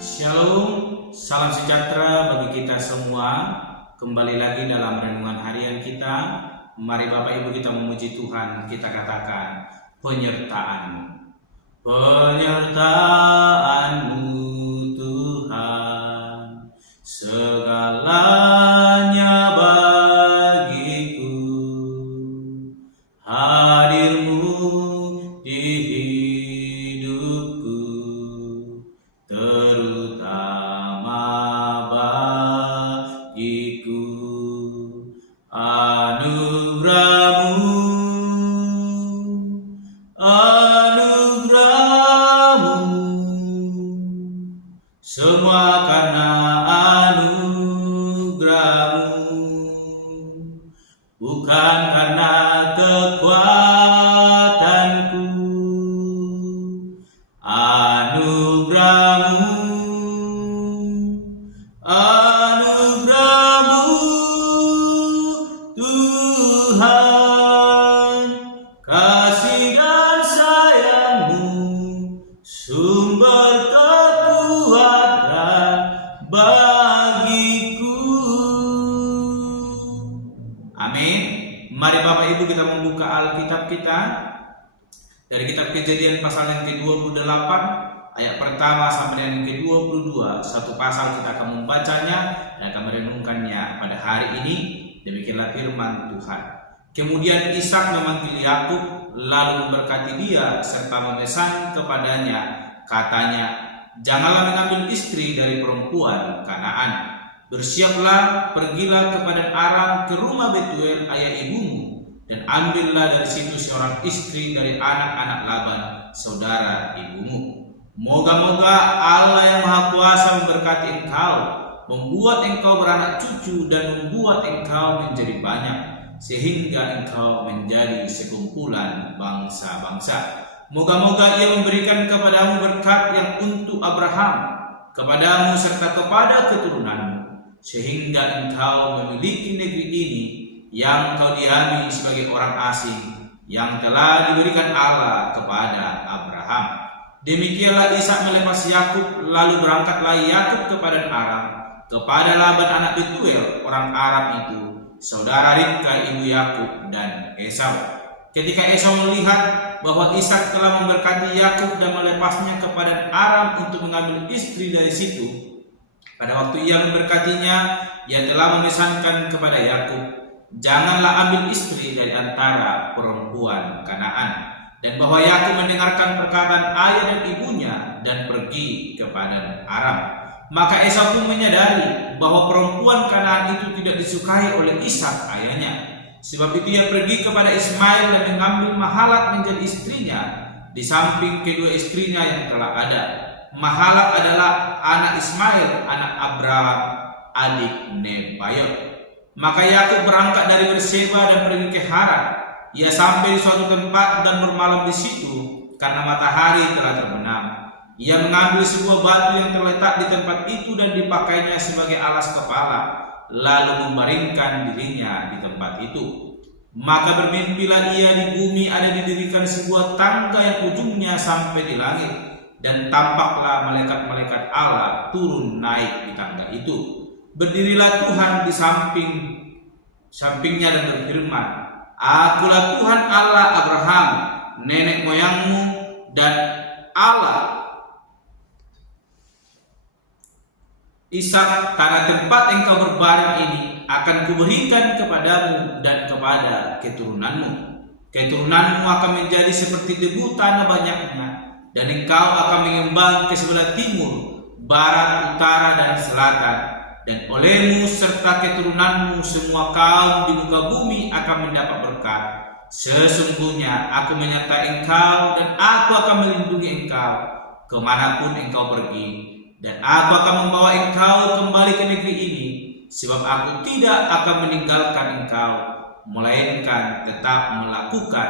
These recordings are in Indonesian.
Shalom, salam sejahtera bagi kita semua. Kembali lagi dalam renungan harian kita. Mari Bapak Ibu kita memuji Tuhan. Kita katakan penyertaan-Mu. Penyertaan-Mu Tuhan, segalanya bagiku. Hadir-Mu di hidupku, terutama bagiku. Anugerah-Mu, semua karena anugerah-Mu, bukan karena kekuatanku. Anugerah-Mu, Tuhan, kasih dan sayang-Mu, sumber kekuatan bagiku. Amin. Mari Bapak Ibu kita membuka Alkitab kita dari kitab Kejadian pasal yang ke-28 ayat pertama sampai yang ke-22. Satu pasal kita akan membacanya dan akan merenungkannya pada hari ini. Demikianlah firman Tuhan. Kemudian Ishak memanggil Yakub, lalu memberkati dia serta memesan kepadanya, katanya, janganlah mengambil istri dari perempuan Kanaan. Bersiaplah, pergilah ke padang Aram, ke rumah Betuel ayah ibumu, dan ambillah dari situ seorang istri dari anak-anak Laban, saudara ibumu. Moga-moga Allah yang Maha Kuasa memberkati engkau, membuat engkau beranak cucu, dan membuat engkau menjadi banyak, sehingga engkau menjadi sekumpulan bangsa-bangsa. Moga-moga Ia memberikan kepadamu berkat yang untuk Abraham, kepadamu serta kepada keturunanmu, sehingga engkau memiliki negeri ini yang kau diami sebagai orang asing, yang telah diberikan Allah kepada Abraham. Demikianlah Ishak melepas Yakub, lalu berangkatlah Yakub kepada Aram, kepada Laban anak Betuel orang Arab itu, saudara Ribka ibu Yakub dan Esau. Ketika Esau melihat bahwa Ishak telah memberkati Yakub dan melepasnya kepada Aram untuk mengambil istri dari situ, pada waktu ia memberkatinya, ia telah memesankan kepada Yakub, janganlah ambil istri dari antara perempuan Kanaan. Dan bahwa Yakub mendengarkan perkataan ayah dan ibunya dan pergi kepada Aram. Maka Esau pun menyadari bahwa perempuan Kanaan itu tidak disukai oleh Ishak ayahnya. Sebab itu ia pergi kepada Ismail dan mengambil Mahalat menjadi istrinya, di samping kedua istrinya yang telah ada. Mahalat adalah anak Ismail, anak Abraham, adik Nebayot. Maka Yakub berangkat dari Berseba dan pergi ke Haran. Ia sampai di suatu tempat dan bermalam di situ karena matahari telah terbenam. Ia mengambil sebuah batu yang terletak di tempat itu dan dipakainya sebagai alas kepala, lalu membaringkan dirinya di tempat itu. Maka bermimpilah ia, di bumi ada didirikan sebuah tangga yang ujungnya sampai di langit, dan tampaklah malaikat-malaikat Allah turun naik di tangga itu. Berdirilah Tuhan di sampingnya dan berfirman, Akulah Tuhan Allah Abraham, nenek moyangmu, dan Allah Ishak. Tanah tempat engkau berbaring ini akan kuberikan kepadamu dan kepada keturunanmu. Keturunanmu akan menjadi seperti debu tanah banyaknya, dan engkau akan mengembang ke sebelah timur, barat, utara, dan selatan. Dan olehmu serta keturunanmu semua kaum di muka bumi akan mendapat berkat. Sesungguhnya aku menyertai engkau, dan aku akan melindungi engkau kemanapun engkau pergi, dan aku akan membawa engkau kembali ke negeri ini, sebab aku tidak akan meninggalkan engkau, melainkan tetap melakukan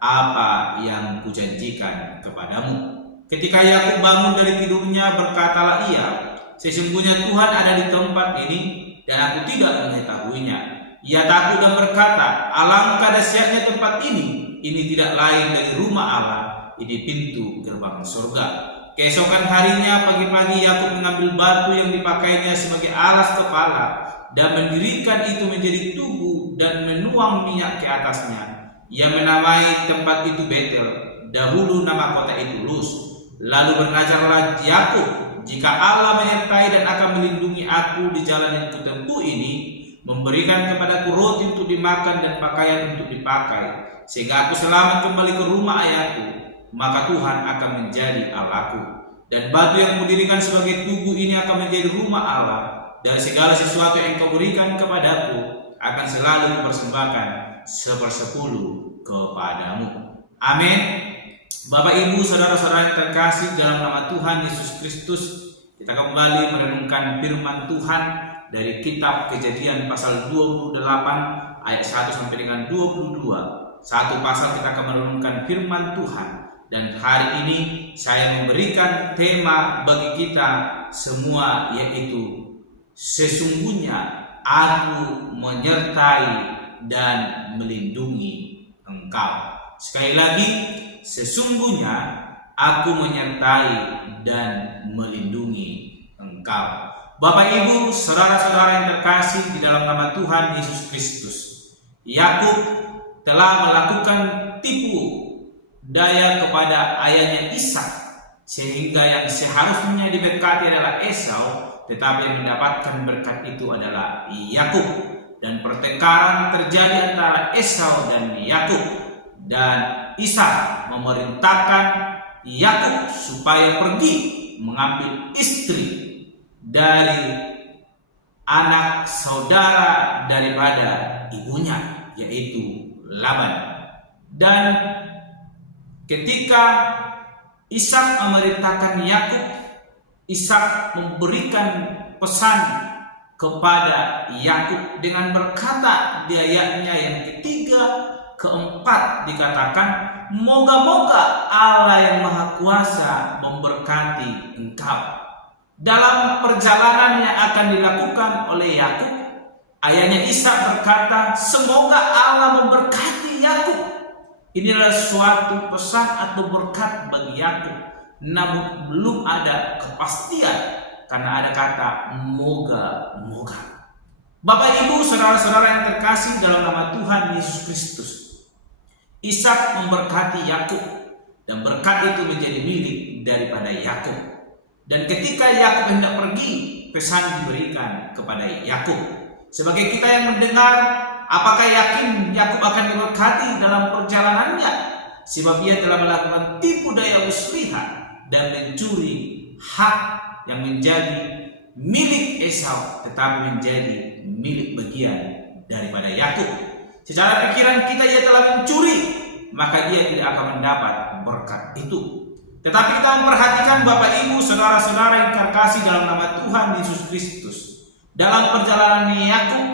apa yang kujanjikan kepadamu. Ketika Yakub bangun dari tidurnya, berkatalah ia, sesungguhnya Tuhan ada di tempat ini, dan aku tidak mengetahuinya. Ia takut dan berkata, alangkah dahsyatnya tempat ini tidak lain dari rumah Allah, ini pintu gerbang surga. Keesokan harinya pagi-pagi Yakub mengambil batu yang dipakainya sebagai alas kepala dan mendirikan itu menjadi tugu dan menuang minyak ke atasnya. Ia menamai tempat itu Betel, dahulu nama kota itu Luz. Lalu bernazarlah Yakub, jika Allah menyertai dan akan melindungi aku di jalan yang kutempuh ini, memberikan kepadaku roti untuk dimakan dan pakaian untuk dipakai, sehingga aku selamat kembali ke rumah ayahku, maka Tuhan akan menjadi Allahku. Dan batu yang kudirikan sebagai tugu ini akan menjadi rumah Allah. Dari segala sesuatu yang kau berikan kepadaku akan selalu kupersembahkan 1/10 kepadamu. Amin. Bapak, Ibu, saudara-saudara yang terkasih dalam nama Tuhan Yesus Kristus, kita kembali merenungkan firman Tuhan dari kitab Kejadian pasal 28 ayat 1 sampai dengan 22. Satu pasal kita akan merenungkan firman Tuhan, dan hari ini saya memberikan tema bagi kita semua, yaitu sesungguhnya aku menyertai dan melindungi engkau. Sekali lagi, sesungguhnya aku menyertai dan melindungi engkau. Bapak, Ibu, saudara-saudara yang terkasih di dalam nama Tuhan Yesus Kristus, Yakub telah melakukan tipu daya kepada ayahnya Ishak, sehingga yang seharusnya diberkati adalah Esau, tetapi yang mendapatkan berkat itu adalah Yakub. Dan pertengkaran terjadi antara Esau dan Yakub, dan Ishak memerintahkan Yakub supaya pergi mengambil istri dari anak saudara daripada ibunya, yaitu Laban. Dan ketika Ishak memerintahkan Yakub, Ishak memberikan pesan kepada Yakub dengan berkata di ayatnya yang ketiga, keempat dikatakan, moga-moga Allah yang Maha Kuasa memberkati engkau. Dalam perjalanan yang akan dilakukan oleh Yakub, ayahnya Ishak berkata, semoga Allah memberkati Yakub. Inilah suatu pesan atau berkat bagi Yakub, namun belum ada kepastian karena ada kata moga-moga. Bapak, Ibu, saudara-saudara yang terkasih dalam nama Tuhan Yesus Kristus, Ishak memberkati Yakub dan berkat itu menjadi milik daripada Yakub. Dan ketika Yakub hendak pergi, pesan diberikan kepada Yakub. Sebagai kita yang mendengar, apakah yakin Yakub akan diberkati dalam perjalanannya? Sebab ia telah melakukan tipu daya muslihat dan mencuri hak yang menjadi milik Esau, tetapi menjadi milik bagian daripada Yakub. Secara pikiran kita, ia telah mencuri, maka ia tidak akan mendapat berkat itu. Tetapi kita memperhatikan, Bapak, Ibu, saudara-saudara yang terkasih dalam nama Tuhan Yesus Kristus, dalam perjalanan Yakub,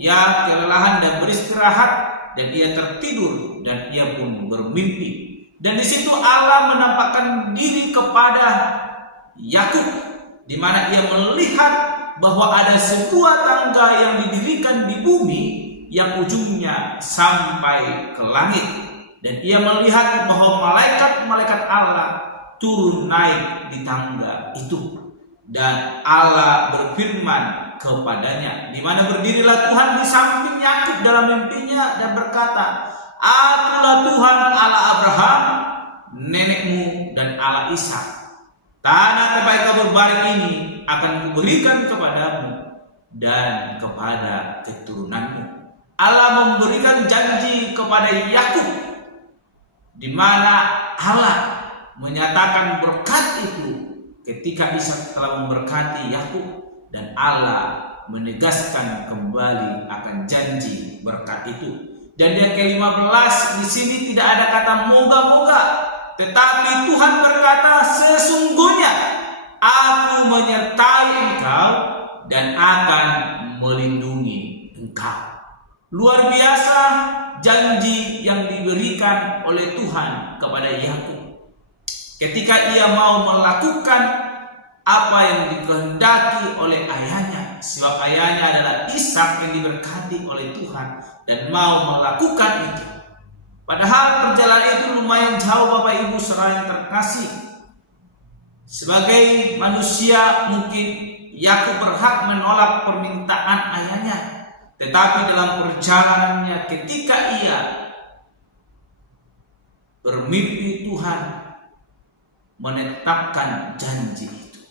ia kelelahan dan beristirahat, dan ia tertidur dan ia pun bermimpi. Dan di situ Allah menampakkan diri kepada Yakub, di mana ia melihat bahwa ada sebuah tangga yang didirikan di bumi yang ujungnya sampai ke langit. Dan ia melihat bahwa malaikat-malaikat Allah turun naik di tangga itu, dan Allah berfirman kepadanya, di mana berdirilah Tuhan di samping Yakub dalam mimpinya dan berkata, akulah Tuhan Allah Abraham nenekmu dan Allah Ishak. Tanah tempat kau berbaring ini akan kuberikan kepadamu dan kepada keturunanmu. Allah memberikan janji kepada Yakub, di mana Allah menyatakan berkat itu ketika Ishak telah memberkati Yakub, dan Allah menegaskan kembali akan janji berkat itu. Dan yang ke-15 di sini tidak ada kata moga-moga, tetapi Tuhan berkata, sesungguhnya aku menyertai engkau dan akan melindungi engkau. Luar biasa janji yang diberikan oleh Tuhan kepada Yakub. Ketika ia mau melakukan apa yang dikehendaki oleh ayahnya, sebab ayahnya adalah Ishak yang diberkati oleh Tuhan dan mau melakukan itu. Padahal perjalanan itu lumayan jauh Bapak Ibu saudara yang terkasih. Sebagai manusia mungkin Yakub berhak menolak permintaan ayahnya. Tetapi dalam perjalanannya ketika ia bermimpi, Tuhan menetapkan janji itu.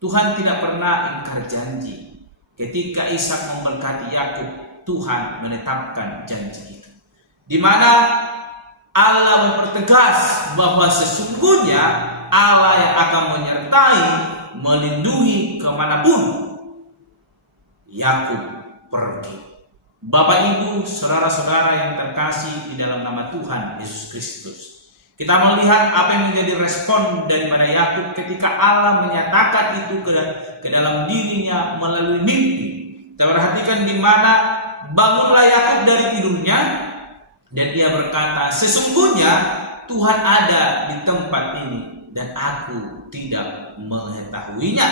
Tuhan tidak pernah ingkar janji. Ketika Ishak memberkati Yakub, Tuhan menetapkan janji itu, di mana Allah mempertegas bahwa sesungguhnya Allah yang akan menyertai, melindungi kemanapun Yakub pergi. Bapak Ibu, saudara-saudara yang terkasih di dalam nama Tuhan Yesus Kristus, kita melihat apa yang menjadi respon daripada Yakub ketika Allah menyatakan itu ke dalam dirinya melalui mimpi. Kita perhatikan di mana bangunlah Yakub dari tidurnya dan ia berkata, sesungguhnya Tuhan ada di tempat ini dan aku tidak mengetahuinya.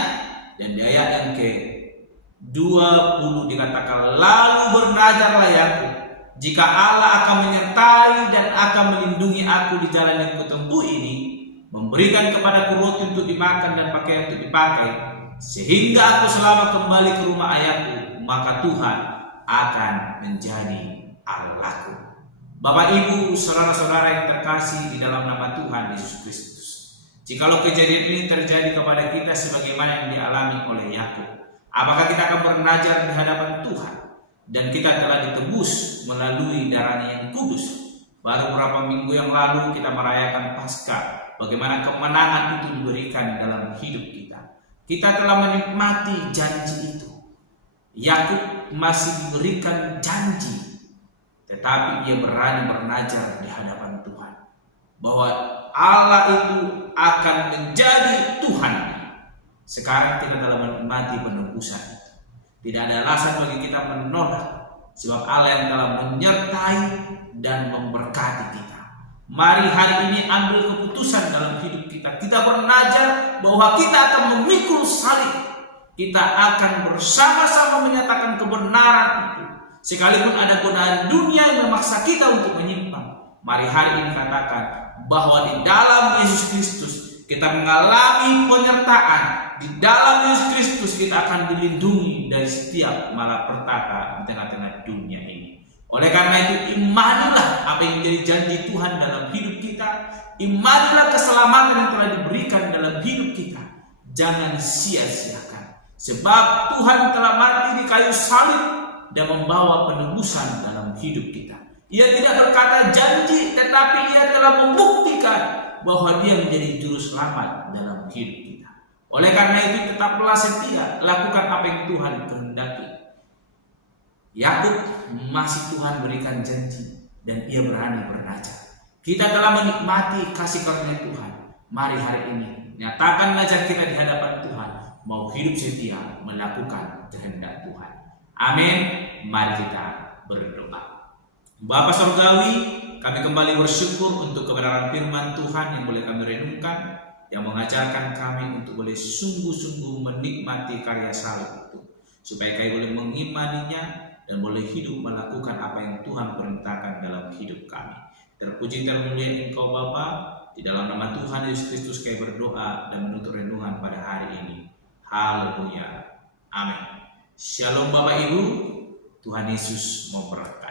Dan di ayat yang ke-20 dikatakan, lalu bernazarlah Yakub, jika Allah akan menyertai dan akan melindungi aku di jalan yang kutempuh ini, memberikan kepadaku roti untuk dimakan dan pakaian untuk dipakai, sehingga aku selamat kembali ke rumah ayahku, maka Tuhan akan menjadi Allahku. Bapak Ibu, saudara-saudara yang terkasih di dalam nama Tuhan Yesus Kristus, jikalau kejadian ini terjadi kepada kita sebagaimana yang dialami oleh Yakub, apakah kita akan bernazar di hadapan Tuhan dan kita telah ditebus melalui darahnya yang kudus? Baru beberapa minggu yang lalu kita merayakan Paskah, bagaimana kemenangan itu diberikan dalam hidup kita. Kita telah menikmati janji itu. Yakub masih diberikan janji, tetapi ia berani bernazar di hadapan Tuhan bahwa Allah itu akan menjadi Tuhan. Sekarang kita telah menikmati penebusan itu. Tidak ada alasan bagi kita menolak, sebab Allah yang telah menyertai dan memberkati kita. Mari hari ini ambil keputusan dalam hidup kita. Kita bernazar bahwa kita akan memikul salib. Kita akan bersama-sama menyatakan kebenaran itu. Sekalipun ada godaan dunia yang memaksa kita untuk menyimpang, mari hari ini katakan bahwa di dalam Yesus Kristus kita mengalami penyertaan. Di dalam Yesus Kristus kita akan dilindungi dari setiap malapetaka di tengah-tengah dunia ini. Oleh karena itu, imanilah apa yang menjadi janji Tuhan dalam hidup kita. Imanilah keselamatan yang telah diberikan dalam hidup kita. Jangan sia-siakan, sebab Tuhan telah mati di kayu salib dan membawa penebusan dalam hidup kita. Ia tidak berkata janji, tetapi ia telah membuktikan bahwa dia menjadi juru selamat dalam hidup kita. Oleh karena itu, tetaplah setia, lakukan apa yang Tuhan kehendaki. Yakub masih Tuhan berikan janji dan ia berani bernazar. Kita telah menikmati kasih karunia Tuhan. Mari hari ini nyatakan nazar kita di hadapan Tuhan, mau hidup setia melakukan kehendak Tuhan. Amin. Mari kita berdoa. Bapa Surgawi, kami kembali bersyukur untuk kebenaran firman Tuhan yang boleh kami renungkan, yang mengajarkan kami untuk boleh sungguh-sungguh menikmati karya salib itu, supaya kami boleh mengimaninya dan boleh hidup melakukan apa yang Tuhan perintahkan dalam hidup kami. Terpuji termulia Engkau Bapa, di dalam nama Tuhan Yesus Kristus kami berdoa dan menutup renungan pada hari ini. Haleluya. Amin. Shalom Bapak Ibu, Tuhan Yesus memberkati.